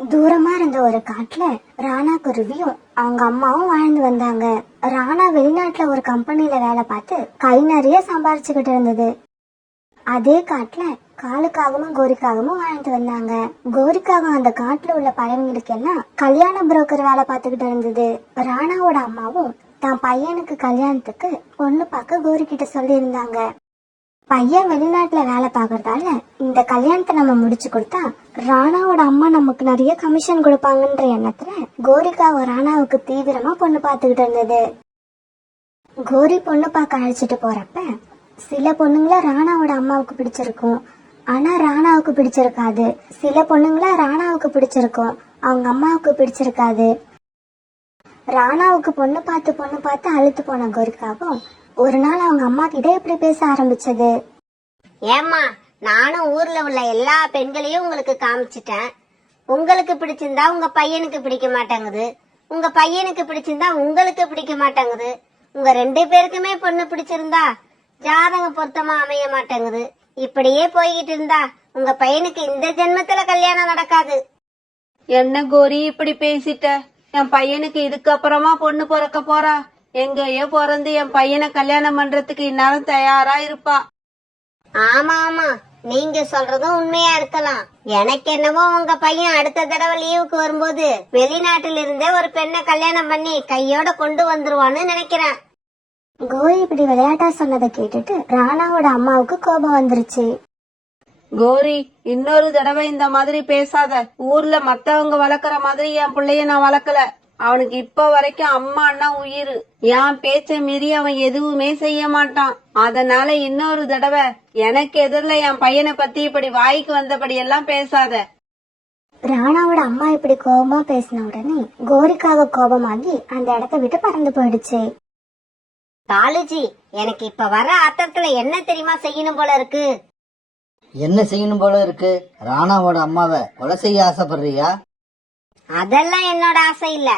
தூரமா இருந்த ஒரு காட்டுல ராணா குருவியும் அவங்க அம்மாவும் வாழ்ந்து வந்தாங்க. ராணா வெளிநாட்டுல ஒரு கம்பெனில வேலை பார்த்து கை நிறைய சம்பாரிச்சுக்கிட்டு இருந்தது. அதே காட்டுல காலுக்காகவும் கோரிக்காகவும் வாழ்ந்து வந்தாங்க. கோரிக்காகவும் அந்த காட்டுல உள்ள பறவைங்களுக்கு எல்லாம் கல்யாண புரோக்கர் வேலை பார்த்துக்கிட்டு இருந்தது. ராணாவோட அம்மாவும் தான் பையனுக்கு கல்யாணத்துக்கு பொண்ணு பார்க்க கோரி கிட்ட சொல்லி இருந்தாங்க. பையன் வெளிநாட்டுல வேலை பாக்குறதால இந்த கல்யாணத்தை நம்ம முடிச்சு கொடுத்தா ராணாவோட அம்மா நமக்கு நிறைய கமிஷன் கொடுப்பாங்கன்ற எண்ணத்துல கோரிக்காவை ராணாவுக்கு தீவிரமா பொண்ணு பார்த்துக்கிட்டு இருந்தது. கோரி பொண்ணு பார்க்க அழைச்சிட்டு போறப்ப சில பொண்ணுங்கள ராணாவோட அம்மாவுக்கு பிடிச்சிருக்கும், ஆனா ராணாவுக்கு பிடிச்சிருக்காது. சில பொண்ணுங்கள ராணாவுக்கு பிடிச்சிருக்கும், அவங்க அம்மாவுக்கு பிடிச்சிருக்காது. ராணாவுக்கு பொண்ணு பார்த்து அழுத்து போன கோரிக்காவும் ஒரு நாள் அவங்க அம்மா கிட்ட இப்படி பேச ஆரம்பிச்சது. ஏம்மா, நானும் ஊர்ல உள்ள எல்லா பெண்களையும் உங்களுக்கு காமிச்சிட்டேன். உங்களுக்கு பிடிச்சிருந்தா உங்க பையனுக்கு பிடிக்க மாட்டேங்குது, உங்க பையனுக்கு பிடிச்சிருந்தா உங்களுக்கு பிடிக்க மாட்டேங்குது. உங்க 2 பேருக்குமே பொண்ணு பிடிச்சிருந்தா ஜாதக பொருத்தமா அமைய மாட்டேங்குது. இப்படியே போய்கிட்டு இருந்தா உங்க பையனுக்கு இந்த ஜென்மத்துல கல்யாணம் நடக்காது. என்ன கோரி இப்படி பேசிட்ட? என் பையனுக்கு இதுக்கப்புறமா பொண்ணு பிறக்க போறா. எங்கேயோ பிறந்து என் பையனை கல்யாணம் பண்றதுக்கு இந்நேரம் தயாரா இருப்பா. ஆமா ஆமா, நீங்க சொல்றதும் உண்மையா இருக்கலாம். எனக்கு என்னவோ உங்க பையன் அடுத்த தடவை லீவுக்கு வரும்போது வெளிநாட்டில இருந்தே ஒரு பெண்ணை கல்யாணம் பண்ணி கையோட கொண்டு வந்துருவான்னு நினைக்கிறேன். கோரி இப்படி விளையாட்டா சொன்னதை கேட்டுட்டு ராணாவோட அம்மாவுக்கு கோபம் வந்துருச்சு. கோரி, இன்னொரு தடவை இந்த மாதிரி பேசாத. ஊர்ல மத்தவங்க வளர்க்கற மாதிரி என் பிள்ளைய நான் வளர்க்கல. அவனுக்கு இப்ப வரைக்கும் அம்மா அண்ணா உயிர். என் பேச்ச மீறி அவன் எதுவுமே செய்ய மாட்டான். அதனால இன்னொரு தடவை எனக்கு எதிரில என் பையனை பத்தி இப்படி வாய்க்கு வந்தபடி எல்லாம் பேசாத. ராணாவோட அம்மா இப்படி கோபமா பேசின உடனே கோரிக்காக கோபமாகி அந்த இடத்த விட்டு பறந்து போயிடுச்சு. காலுஜி, எனக்கு இப்ப வர ஆத்திரத்துல என்ன தெரியுமா செய்யணும் போல இருக்கு? என்ன செய்யணும் போல இருக்கு? ராணாவோட அம்மாவை கொலை செய்ய ஆசைப்படுறியா? அதெல்லாம் என்னோட ஆசை இல்ல.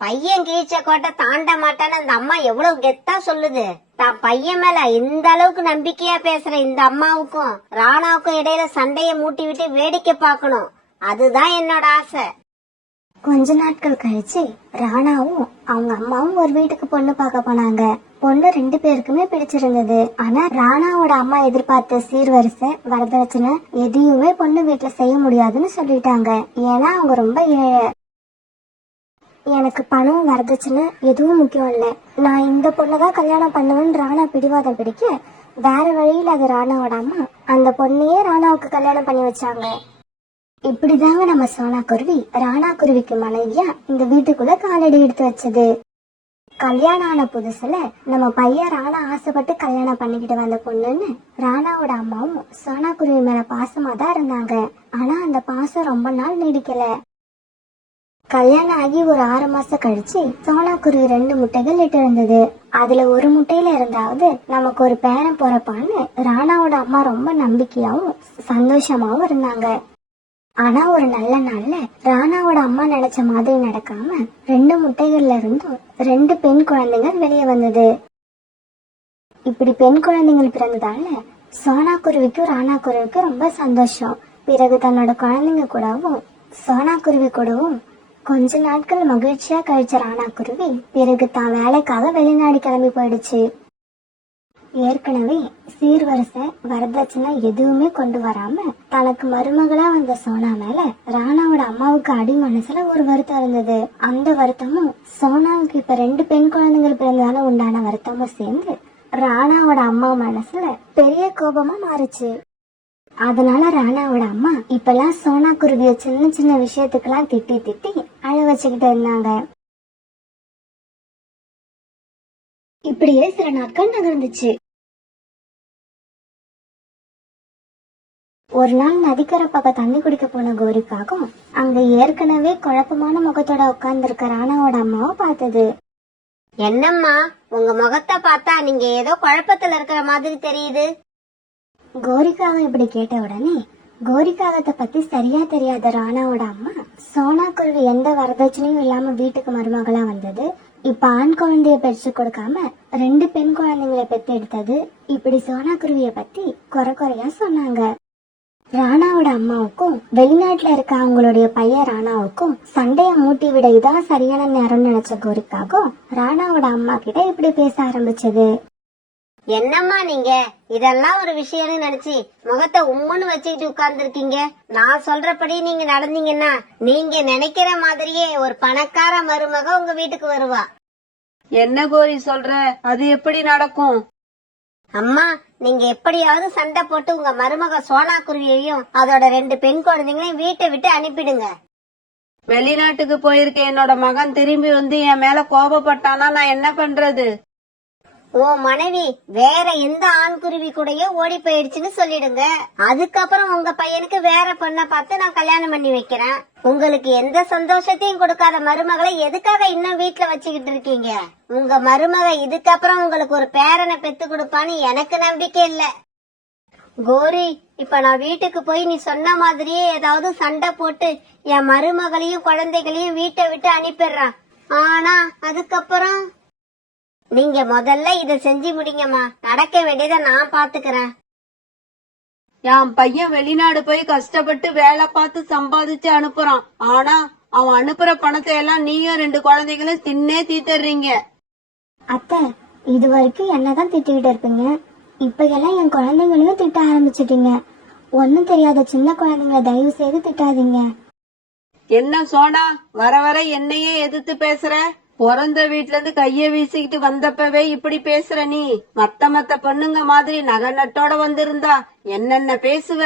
பையன் கீழ்ச்ச கோட்டை தாண்ட மாட்டான்னு அந்த அம்மா எவ்வளவு கெத்தா சொல்லுது. தான் பையன் மேல இந்த அளவுக்கு நம்பிக்கையா பேசுற இந்த அம்மாவுக்கும் ராணாவுக்கும் இடையில சண்டைய மூட்டி விட்டு வேடிக்கை பார்க்கணும். அதுதான் என்னோட ஆசை. கொஞ்ச நாட்கள் கழிச்சு ராணாவும் அவங்க அம்மாவும் ஒரு வீட்டுக்கு பொண்ணு பார்க்க போனாங்க. பொண்ணு 2 பேருக்குமே பிடிச்சிருந்தது. ஆனா ராணாவோட அம்மா எதிர்பார்த்த சீர்வரிசை வரதட்சணை எதையுமே பொண்ணு வீட்டுல செய்ய முடியாதுன்னு சொல்லிட்டாங்க. ஏன்னா அவங்க ரொம்ப ஏழை. எனக்கு பணம் வரதட்சணை எதுவும் முக்கியம் இல்ல, நான் இந்த பொண்ணுதான் கல்யாணம் பண்ணுவேன்னு ராணா பிடிவாதம் பிடிக்க வேற வழியில் அது ராணாவோட அம்மா அந்த பொண்ணையே ராணாவுக்கு கல்யாணம் பண்ணி வச்சாங்க. இப்படிதாங்க நம்ம சோனா குருவி ராணா குருவிக்கு மனைவியா இந்த வீட்டுக்குள்ள காலடி எடுத்து வச்சது. கல்யாணம் ஆன புதுசுல நம்ம பையன் ராணா ஆசைப்பட்டு கல்யாணம் பண்ணிக்கிட்டு வந்த பொண்ணுன்னு ராணாவோட அம்மாவும் சோனா குருவி மேல பாசமா தான் இருந்தாங்க. ஆனா அந்த பாசம் ரொம்ப நாள் நீடிக்கல. கல்யாணம் ஆகி ஒரு 6 மாசம் கழிச்சு சோனா குருவி 2 முட்டைகள் இட்டு இருந்தது. அதுல ஒரு முட்டையில இருந்தாவது நமக்கு ஒரு பேரன் பிறப்பான்னு ராணாவோட அம்மா ரொம்ப நம்பிக்கையாவும் சந்தோஷமாவும் இருந்தாங்க. ஆனா ஒரு நல்ல நாள்ல ராணாவோட அம்மா நினைச்ச மாதிரி நடக்காம 2 முட்டைகள்ல இருந்தும் 2 பெண் குழந்தைகள் வெளியே வந்தது. இப்படி பெண் குழந்தைகள் பிறந்ததால சோனா குருவிக்கும் ராணா குருவிக்கும் ரொம்ப சந்தோஷம். பிறகு தன்னோட குழந்தைங்க கூடவும் சோனா குருவி கூடவும் கொஞ்ச நாட்கள் மகிழ்ச்சியா கழிச்ச ராணா குருவி பிறகு தான் வேலைக்காக வெளிநாடு கிளம்பி போயிடுச்சு. ஏற்கனவே சீர்வரிசை வரதட்சணை எதுவுமே கொண்டு வராம தனக்கு மருமகளா வந்த சோனா மேல ராணாவோட அம்மாவுக்கு அடி மனசுல ஒரு வருத்தம் இருந்தது. அந்த வருத்தமும் சோனாவுக்கு இப்ப 2 பெண் குழந்தைகள் பிறந்ததால உண்டான வருத்தமும் சேர்ந்து ராணாவோட அம்மா மனசுல பெரிய கோபமா மாறுச்சு. அதனால ராணாவோட அம்மா இப்பெல்லாம் சோனா குருவிய சின்ன சின்ன விஷயத்துக்கெல்லாம் திட்டி திட்டி அழ வச்சுக்கிட்டு இருந்தாங்க. இப்படியே சில நாட்கள் நகர்ந்துச்சு. ஒரு நாள் நதிக்கரை பக்கம் தண்ணி குடிக்க போன கோரிக்காகவும் அங்க ஏற்கனவே குழப்பமான முகத்தோட உட்கார்ந்து இருக்க ராணாவோட அம்மாவை பார்த்தது. என்னம்மா, உங்க முகத்தை பார்த்தா நீங்க ஏதோ குழப்பத்துல இருக்கிற மாதிரி தெரியுது. கோரிக்காக இப்படி கேட்ட உடனே கோரிக்காகத்தை பத்தி சரியா தெரியாத ராணாவோட அம்மா சோனா குருவி எந்த வரதட்சணையும் இல்லாம வீட்டுக்கு மருமகளா வந்தது, இப்ப ஆண் குழந்தைய பெற்று கொடுக்காம 2 பெண் குழந்தைங்களை பெத்து எடுத்தது, இப்படி சோனா குருவிய பத்தி குறையா சொன்னாங்க. ராணாவோட அம்மாவுக்கும் வெளிநாட்டுல இருக்க அவங்களுடைய பையன் ராணாவுக்கும் சண்டைய மூட்டி விட இதான் சரியான நேரம்னு நினைச்ச கோரிக்காகவும் ராணாவோட அம்மா கிட்ட இப்படி பேச ஆரம்பிச்சது. என்னம்மா நீங்க இதெல்லாம் ஒரு விஷயம்னு நினைச்சு முகத்தை உம்முன்னு வச்சுக்கிட்டு உட்கார்ந்து இருக்கீங்க. நான் சொல்றபடி நீங்க நடந்தீங்கன்னா நீங்க நினைக்கிற மாதிரியே ஒரு பணக்கார மருமக உங்க வீட்டுக்கு வருவா. என்ன கோரி சொல்ற? அது எப்படி நடக்கும்? அம்மா, நீங்க எப்படியாவது சண்டை போட்டு உங்க மருமக சோனா குருவியையும் அதோட 2 பெண் குழந்தைங்களையும் வீட்டை விட்டு அனுப்பிடுங்க. வெளிநாட்டுக்கு போயிருக்க என்னோட மகன் திரும்பி வந்து என் மேல கோபப்பட்டானா நான் என்ன பண்றது? உன் மனைவி வேற எந்த ஆண் குருவி கூடயோ ஓடி போயிடுச்சுன்னு சொல்லிடுங்க. அதுக்கப்புறம் உங்க பையனுக்கு வேற பொண்ணை பார்த்து நான் கல்யாணம் பண்ணி வைக்கிறேன். உங்களுக்கு எந்த சந்தோஷத்தையும் கொடுக்காத மருமகளை எதுக்காக இன்னும் வீட்டுல வச்சுக்கிட்டு இருக்கீங்க? உங்க மருமக இதுக்கப்புறம் உங்களுக்கு ஒரு பேரனை பெத்து கொடுப்பான்னு எனக்கு நம்பிக்கை இல்ல. கோரி, இப்ப நான் வீட்டுக்கு போய் நீ சொன்ன மாதிரியே ஏதாவது சண்டை போட்டு என் மருமகளையும் குழந்தைகளையும் வீட்டை விட்டு அனுப்பிடுறான். ஆனா அதுக்கப்புறம் நீங்க முதல்ல இத செஞ்சு முடிங்கம்மா. நடக்க வேண்டியதை நான் பாத்துக்கிறேன். என் பையன் வெளிநாடு போய் கஷ்டப்பட்டு வேலை பார்த்து சம்பாதிச்சு அனுப்புறான். ஆனா அவன் அனுப்புற பணத்தை எல்லாம் நீயும் 2 குழந்தைகளும் தின்னே தீத்துறீங்க. அத்தை, இது வரைக்கும் என்னதான் திட்டிக்கிட்டு இருப்பீங்க, இப்ப எல்லாம் என் குழந்தைங்களையும் திட்ட ஆரம்பிச்சிட்டீங்க. ஒன்னும் தெரியாத சின்ன குழந்தைங்கள தயவு செய்து திட்டாதீங்க. என்ன சோனா, வர வர என்னையே எதிர்த்து பேசுற? பிறந்த வீட்ல இருந்து கைய வீசிக்கிட்டு வந்தப்பவே இப்படி பேசுற நீ? மத்த பொண்ணுங்க மாதிரி நகை நட்டோட வந்திருந்தா என்னென்ன பேசுவ?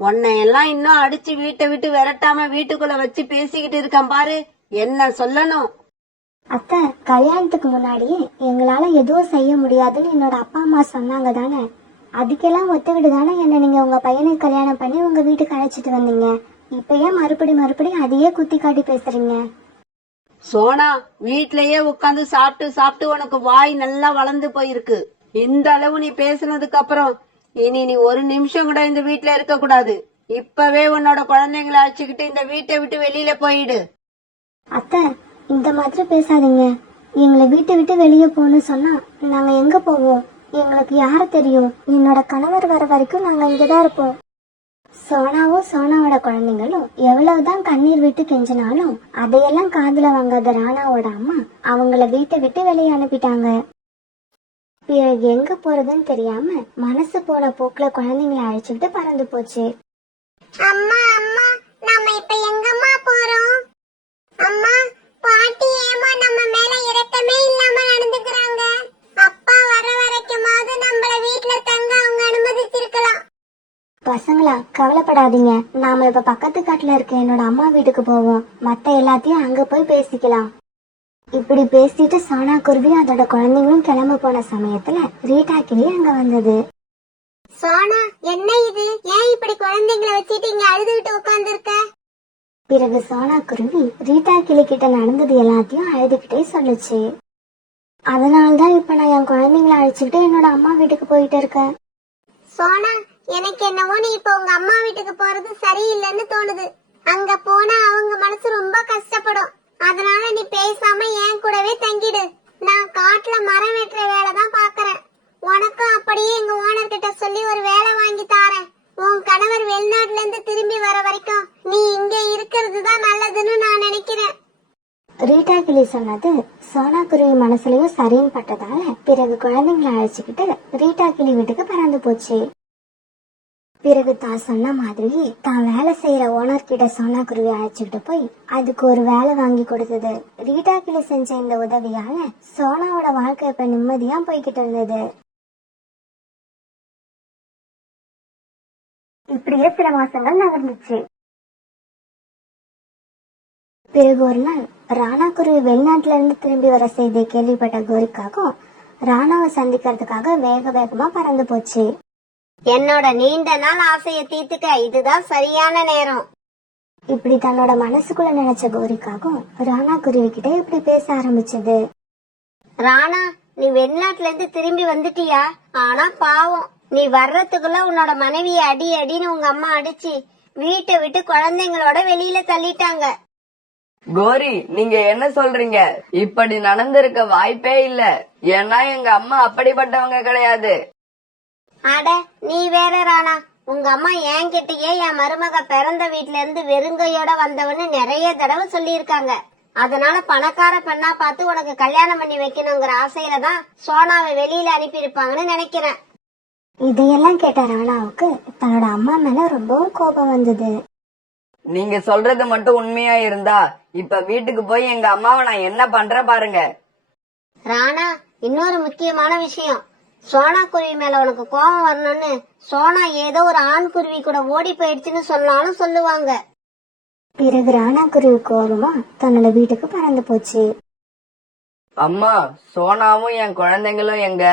உன்னை எல்லாம் இன்னும் அடிச்சு வீட்டை விட்டு விரட்டாம வீட்டுக்குள்ள வச்சு பேசிக்கிட்டு இருக்கேன் பாரு. என்ன சொல்லணும்? அத்தை, கல்யாணத்துக்கு முன்னாடியே எங்களால எதுவும் செய்ய முடியாதுன்னு என்னோட அப்பா அம்மா சொன்னாங்க தானே. அதுக்கெல்லாம் ஒத்துக்கிட்டு தானே என்ன நீங்க உங்க பையனுக்கு கல்யாணம் பண்ணி உங்க வீட்டுக்கு அழைச்சிட்டு வந்தீங்க. இப்ப ஏன் மறுபடியும் அதையே குத்தி காட்டி பேசுறீங்க? சோனா, வீட்லயே உட்காந்து சாப்பிட்டு உனக்கு வாய் நல்லா வளர்ந்து போயிருக்கு. இந்த அளவு நீ பேசுனதுக்கு அப்புறம் இனி நீ ஒரு நிமிஷம் கூட இந்த வீட்ல இருக்க கூடாது. இப்பவே உன்னோட குழந்தைங்களை அழைச்சுக்கிட்டு இந்த வீட்டை விட்டு வெளியில போயிடு. அத்தை, இந்த மாதிரி பேசாதீங்க. எங்களை வீட்டை விட்டு வெளியே போகணும்னு சொன்னா நாங்க எங்க போவோம்? எங்களுக்கு யார தெரியும்? என்னோட கணவர் வர வரைக்கும் நாங்க இங்கதான் இருப்போம். சோனாவும் சோனாவோட குழந்தைங்களும் எவ்வளவுதான் கண்ணீர் விட்டு கெஞ்சினாலும் அதையெல்லாம் காதுல வாங்காத ராணாவோட அம்மா அவங்கள வீட்டை விட்டு வெளியே அனுப்பிட்டாங்க. பிறகு எங்க போறதுன்னு தெரியாம மனசு போன போக்குல குழந்தைங்களை அழைச்சுக்கிட்டு பறந்து போச்சு. அம்மா அம்மா, நாம இப்ப எங்கம்மா போறோம்? அம்மா, பாட்டி ஏமா நம்ம மேல இரக்கமே இல்லாம நடந்துக்கிறாங்க? அப்பா வர வரைக்குமாவது நம்மள வீட்ல தங்க அவங்க அனுமதிச்சிருக்கலாம். பசங்களா, கவலைப்படாதீங்க. நாம இப்ப பக்கத்து காட்டுல இருக்க என்னோட அம்மா வீட்டுக்கு போவோம். மத்த எல்லாத்தையும் அங்க போய் பேசிக்கலாம். இப்படி பேசிட்டு சோனா குருவி அதோட குழந்தைங்களும் கிளம்ப போன சமயத்துல ரீட்டா கிளி அங்க வந்தது. சோனா, என்ன இது? ஏன் இப்படி குழந்தைங்களை வச்சுட்டு இங்க அழுதுகிட்டு உட்கார்ந்து இருக்க? பிறகு சோனா குருவி ரீட்டா கிளி கிட்ட நடந்தது எல்லாத்தையும் அழுதுகிட்டே சொல்லுச்சு. அதனாலதான் இப்ப நான் என் குழந்தைங்களை அழைச்சுக்கிட்டு என்னோட அம்மா வீட்டுக்கு போயிட்டு இருக்கேன். சோனா, எனக்கு என்னவோ நீ இப்ப உங்க அம்மா வீட்டுக்கு போறது சரியில்லைன்னு தோணுது. அங்க போனா அவங்க மனசு ரொம்ப கஷ்டப்படும். அதனால நீ பேசாம என் கூடவே தங்கிடு. நான் காட்டுல மரம் வெட்டுற வேலை தான் பாக்குறேன். உனக்கும் அப்படியே எங்க ஓனர் கிட்ட சொல்லி ஒரு வேலை வாங்கி தாரேன். உன் கணவர் வெளிநாட்டுல இருந்து திரும்பி வர வரைக்கும் நீ இங்க இருக்கிறது தான் நல்லதுன்னு நான் நினைக்கிறேன். ரீட்டா கிளி சொன்னது சோனா குருவி மனசுலயும் சரின்னு பட்டதால பிறகு குழந்தைங்களை அழைச்சுக்கிட்டு ரீட்டா கிளி வீட்டுக்கு பறந்து போச்சு. பிறகு தான் சொன்ன மாதிரி தான் வேலை செய்யற ஓனர் கிட்ட சோனா குருவி அழைச்சுக்கிட்டு போய் அதுக்கு ஒரு வேலை வாங்கி கொடுத்தது. ரீட்டா கிளி செஞ்ச இந்த உதவியால சோனாவோட வாழ்க்கை இப்ப நிம்மதியா போய்கிட்டு இருந்தது. இப்படியே சில மாசங்கள் நகர்ந்துச்சு. பிறகு ஒரு நாள் ராணா குருவி வெளிநாட்டுல இருந்து திரும்பி வர செய்தியை கேள்விப்பட்ட கோரிக்காகவும் ராணாவை சந்திக்கிறதுக்காக வேக வேகமா பறந்து போச்சு. என்னோட நீண்ட நாள் ஆசையை தீர்த்துக்க இதுதான் சரியான நேரம். இப்படி தன்னோட மனசுக்குள்ள நினைச்ச கோரிக்காகவும் ராணா குருவி கிட்ட இப்படி பேச ஆரம்பிச்சது. ராணா, நீ வெளிநாட்டுல இருந்து திரும்பி வந்துட்டியா? ஆனா பாவம், நீ வர்றதுக்குள்ள உன்னோட மனைவிய அடின்னு உங்க அம்மா அடிச்சு வீட்டை விட்டு குழந்தைங்களோட வெளியில தள்ளிட்டாங்க. கோரி, நீங்க என்ன சொல்றீங்க? இப்படி நடந்திருக்க வாய்ப்பே இல்ல. ஏன்னா எங்க அம்மா அப்படிப்பட்டவங்க கிடையாது. அட, நீ வேற ராணா, உங்க அம்மா என்கிட்டயே என் மருமக பிறந்த வீட்ல இருந்து வெறுங்கையோட வந்தவன்னு நிறைய தடவை சொல்லியிருக்காங்க. அதனால பணக்கார பெண்ணா பார்த்து உனக்கு கல்யாணம் பண்ணி வைக்கணுங்கிற ஆசையில தான் சோனாவை வெளியில அனுப்பியிருப்பாங்கன்னு நினைக்கிறேன். இதையெல்லாம் கேட்ட ராணாவுக்கு தன்னோட அம்மா மேல ரொம்பவும் கோபம் வந்தது. நீங்க சொல்றது மட்டும் உண்மையா இருந்தா இப்ப வீட்டுக்கு போய் எங்க அம்மாவை நான் என்ன பண்றேன் பாருங்க. ராணா, இன்னொரு முக்கியமான விஷயம். சோனா குருவி மேல உனக்கு கோபம் வரணும்னு சோனா ஏதோ ஒரு ஆண் குருவி கூட ஓடி போயிடுச்சுன்னு சொன்னாலும் சொல்லுவாங்க. பிறகு ராணா குருவி கோபமா தன்னோட வீட்டுக்கு பறந்து போச்சு. அம்மா, சோனாவும் என் குழந்தைங்களும் எங்க?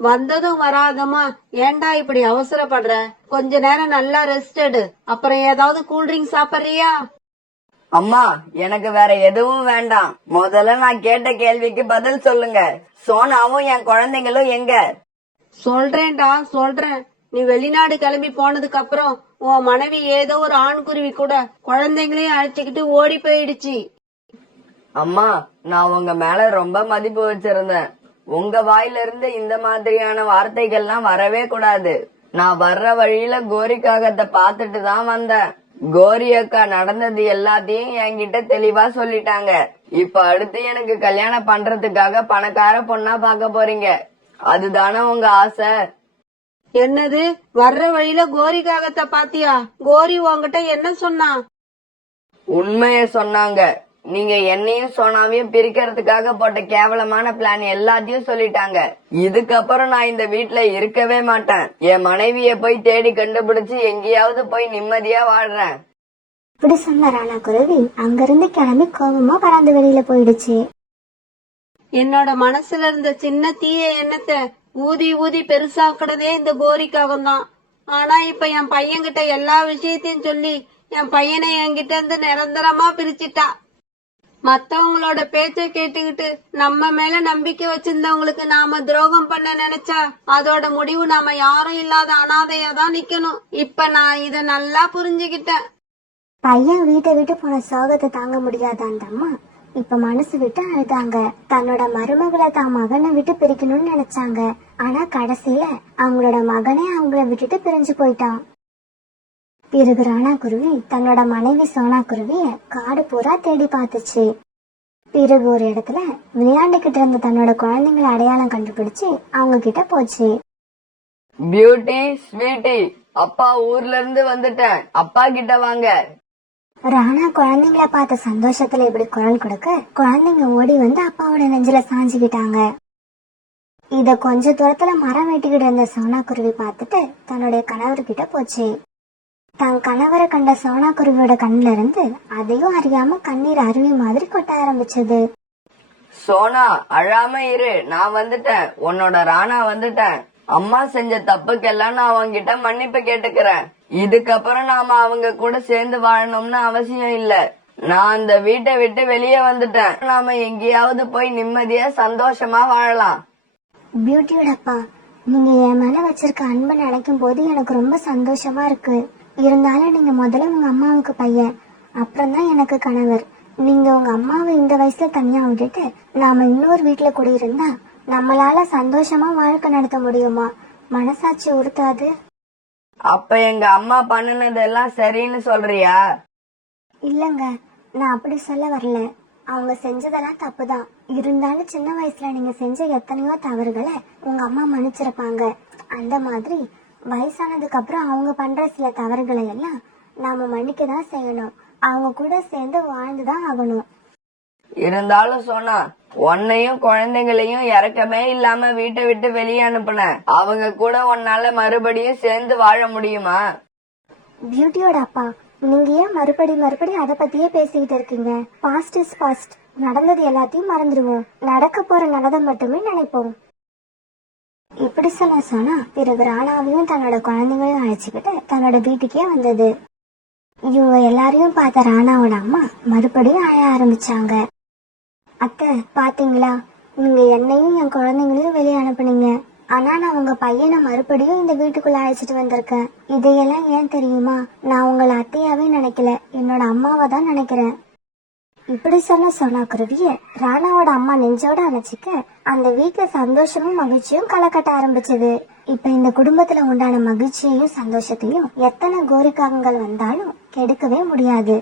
வந்ததும் வராதமா ஏன்டா இப்படி அவசரப்படுற? கொஞ்ச நேரம் நல்லா ரெஸ்ட் எடு, அப்புறம் ஏதாவது கூல்ட்ரிங்க் சாப்பிடுறியா? அம்மா, எனக்கு வேற எதுவும் வேண்டாம். முதல்ல நான் கேட்ட கேள்விக்கு பதில் சொல்லுங்க. சோனாவும் என் குழந்தைங்களும் எங்க? சொல்றேன்டா சொல்றேன். நீ வெளிநாடு கிளம்பி போனதுக்கு அப்புறம் உன் மனைவி ஏதோ ஒரு ஆண் குருவி கூட குழந்தைங்களையும் அழைச்சுக்கிட்டு ஓடி போயிடுச்சு. அம்மா, நான் உங்க மேல ரொம்ப மதிப்பு வச்சிருந்தேன். உங்க வாயில இருந்து இந்த மாதிரியான வார்த்தைகள்லாம் வரவே கூடாது. நான் வர்ற வழியில கோரிக்காகத்தை பாத்துட்டு தான் வந்தேன். கோரி அக்கா நடந்தது எல்லாத்தையும் என்கிட்ட தெளிவா சொல்லிட்டாங்க. இப்ப அடுத்து எனக்கு கல்யாணம் பண்றதுக்காக பணக்கார பொண்ணா பாக்க போறீங்க. அதுதானே உங்க ஆசை? என்னது, வர்ற வழியில கோரிக்காகத்தை பாத்தியா? கோரி உன்கிட்ட என்ன சொன்னா? உண்மைய சொன்னாங்க. நீங்க என்னையும் சோனாவையும் பிரிக்கிறதுக்காக போட்ட கேவலமான பிளான் எல்லாத்தையும் சொல்லிட்டாங்க. இதுக்கப்புறம் நான் இந்த வீட்ல இருக்கவே மாட்டேன். என் மனைவிய போய் தேடி கண்டுபிடிச்சு எங்கேயாவது போய் நிம்மதியா வாழ்றேன். இப்படி சொன்ன ராணா குருவி அங்கிருந்து கிளம்பி கோபமா பறந்து வெளியில போயிடுச்சு. என்னோட மனசுல இருந்த சின்ன தீய எண்ணத்தை ஊதி ஊதி பெருசாக்குனதே இந்த கோரிக்காகம் தான். ஆனா இப்ப என் பையன்கிட்ட எல்லா விஷயத்தையும் சொல்லி என் பையனை என்கிட்ட இருந்து நிரந்தரமா பிரிச்சுட்டா. மத்தவங்களோட பேச்ச கேட்டுக்கிட்டு நம்ம மேல நம்பிக்கை வச்சிருந்தவங்களுக்கு நாம துரோகம் பண்ண நினைச்சா அதோட முடிவு நாம யாரும் இல்லாத அனாதையா தான் நிக்கணும். இப்ப நான் இத நல்லா புரிஞ்சுக்கிட்டேன். பையன் வீட்டை விட்டு போன சோகத்தை தாங்க முடியாத அந்த அம்மா இப்ப மனசு விட்டு அழுதாங்க. தன்னோட மருமகளை தான் மகனை விட்டு பிரிக்கணும்னு நினைச்சாங்க. ஆனா கடைசியில அவங்களோட மகனே அவங்கள விட்டுட்டு பிரிஞ்சு போயிட்டான். பிறகு ராணா குருவி தன்னோட மனைவி சோனா குருவிய காடு பூரா தேடி பார்த்துச்சு. பிறகு ஒரு இடத்துல விளையாண்டுகிட்டு இருந்த தன்னோட குழந்தைங்களை அடையாளம் கண்டுபிடிச்சு அவங்க கிட்ட போச்சு. பியூட்டி, ஸ்வீட்டி, அப்பா ஊர்ல இருந்து வந்துட்டேன். அப்பா கிட்ட வாங்க. ராணா குழந்தைங்கள பார்த்த சந்தோஷத்துல இப்படி குரல் கொடுக்க குழந்தைங்க ஓடி வந்து அப்பாவோட நெஞ்சில சாஞ்சுக்கிட்டாங்க. இத கொஞ்ச தூரத்துல மரம் வெட்டிக்கிட்டு இருந்த சோனா குருவி பார்த்துட்டு தன்னுடைய கணவர்கிட்ட போச்சு. தன் கணவரை கண்ட சோனா குருவியோட கண்ணுல இருந்து அதையும் அறியாம கண்ணீர் அருவி மாதிரி கொட்ட ஆரம்பிச்சது. சோனா, அழாம இரு, நான் வந்துட்டேன். உன்னோட ராணா வந்துட்டேன். அம்மா செஞ்ச தப்புக்கெல்லாம் நான் அவங்கிட்ட மன்னிப்பு கேட்டுக்கிறேன். இதுக்கப்புறம் நாம அவங்க கூட சேர்ந்து வாழணும்னு அவசியம் இல்ல. நான் அந்த வீட்டை விட்டு வெளியே வந்துட்டேன். நாம எங்கேயாவது போய் நிம்மதியா சந்தோஷமா வாழலாம். பியூட்டியோட அப்பா, நீங்க என் மேல வச்சிருக்க அன்பை நினைக்கும் போது எனக்கு ரொம்ப சந்தோஷமா இருக்கு. இருந்தாலும் நீங்க முதல்ல உங்க அம்மாவுக்கு பையன், அப்புறம் தான் எனக்கு கணவர். நீங்க உங்க அம்மாவை இந்த வயசுல தனியா விட்டுட்டு நாம இன்னொரு வீட்டுல குடியிருந்தா நம்மளால சந்தோஷமா வாழ்க்கை நடத்த முடியுமா? மனசாட்சி உறுத்தாது? அப்ப எங்க அம்மா பண்ணுனதெல்லாம் சரின்னு சொல்றியா? இல்லங்க, நான் அப்படி சொல்ல வரல. அவங்க செஞ்சதெல்லாம் தப்புதான். இருந்தாலும் சின்ன வயசுல நீங்க செஞ்ச எத்தனையோ தவறுகளை உங்க அம்மா மன்னிச்சிருப்பாங்க. அந்த மாதிரி வயசானதுக்கு அப்புறம் அவங்க பண்ற சில தவறுகளை எல்லாம் நாம மன்னிக்க தான் செய்யணும். அவங்க கூட சேர்ந்து வாழ்ந்துதான் ஆகணும். இருந்தாலும் சொன்னா உன்னையும் குழந்தைங்களையும் இறக்கமே இல்லாம வீட்டை விட்டு வெளியே அனுப்புன. அவங்க கூட உன்னால மறுபடியும் சேர்ந்து வாழ முடியுமா? பியூட்டியோட அப்பா, நீங்க ஏன் மறுபடி அதை பத்தியே பேசிக்கிட்டு இருக்கீங்க? Past is past. நடந்தது எல்லாத்தையும் மறந்துடுவோம். நடக்க போற நல்லதை மட்டுமே நினைப்போம். இப்படி சொன்னா பிறகு ராணாவையும் தன்னோட குழந்தைங்களையும் அழைச்சுக்கிட்டு தன்னோட வீட்டுக்கே வந்தது. இவங்க எல்லாரையும் பார்த்த ராணாவோட அம்மா மறுபடியும் அழ ஆரம்பிச்சாங்க. அத்தை, பாத்தீங்களா, நீங்க என்னையும் என் குழந்தைங்களையும் வெளியே அனுப்புனீங்க. ஆனா நான் உங்க பையனை மறுபடியும் இந்த வீட்டுக்குள்ள அழைச்சிட்டு வந்திருக்கேன். இதையெல்லாம் ஏன் தெரியுமா? நான் உங்களை அத்தையாவே நினைக்கல, என்னோட அம்மாவை தான் நினைக்கிறேன். இப்படி சொன்ன சோனா குருவிய ராணாவோட அம்மா நெஞ்சோட அணைச்சிக்க அந்த வீட்டுல சந்தோஷமும் மகிழ்ச்சியும் களை கட்ட ஆரம்பிச்சது. இப்ப இந்த குடும்பத்துல உண்டான மகிழ்ச்சியையும் சந்தோஷத்தையும் எத்தனை கோரிக்காகங்கள் வந்தாலும் கெடுக்கவே முடியாது.